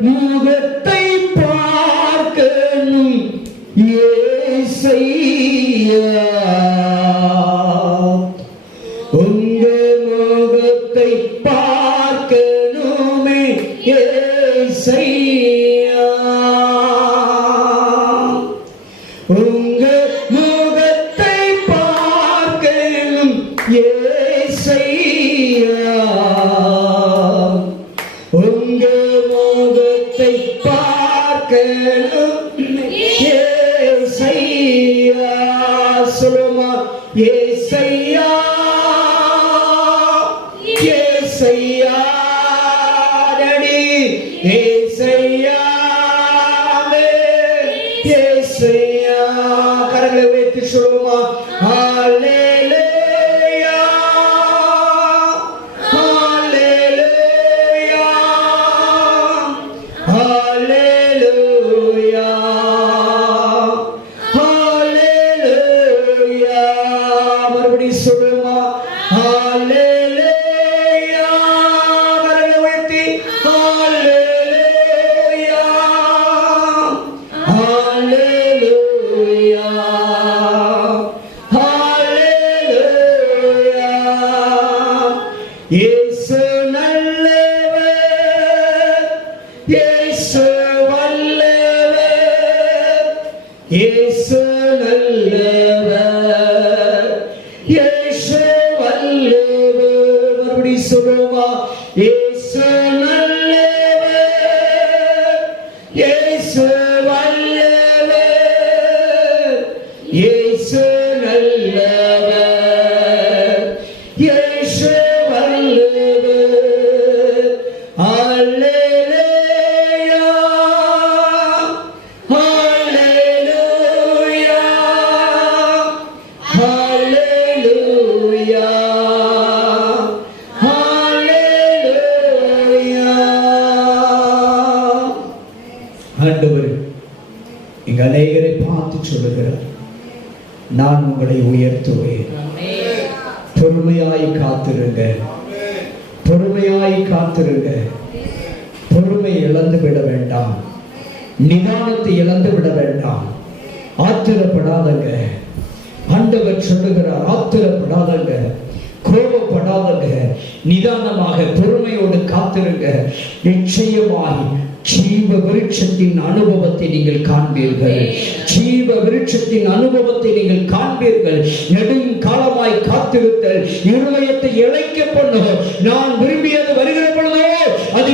முகத்தை பார்க்கணும். ஏசையா. உங்க முகத்தை பார்க்கணுமே ஏசையா. பார்க்கணும் ஏசையா சொல்லுமா ஏசையா இயேசு நல்லவர். இயேசு வல்லவர். இயேசு நல்லவர். இயேசு ஆண்டவர் இங்க அநேகரை பார்த்து சொல்லுகிறார். நான் உங்களை உயர்த்துவேன். பொறுமையாய் காத்திருங்க. பொறுமையாய் காத்திருங்க. பொறுமை இழந்து விட வேண்டாம். நிதானத்தை இழந்து விட வேண்டாம். ஆத்திரப்படாதங்க. ஆண்டவர் சொல்லுகிறார் ஆத்திரப்படாதங்க. கோபப்படாதங்க. நிதானமாக பொறுமையோடு காத்திருங்க. நிச்சயமாய் ஜீவ விருட்சத்தின் அனுபவத்தை நீங்கள் காண்பீர்கள். ஜீவ விருட்சத்தின் அனுபவத்தை நீங்கள் காண்பீர்கள். நெடும் காலமாய் காத்திருத்தல் இருதயத்தை இழைக்க பண்ணும். நான் விரும்பியது வருகிற பொழுதோ அது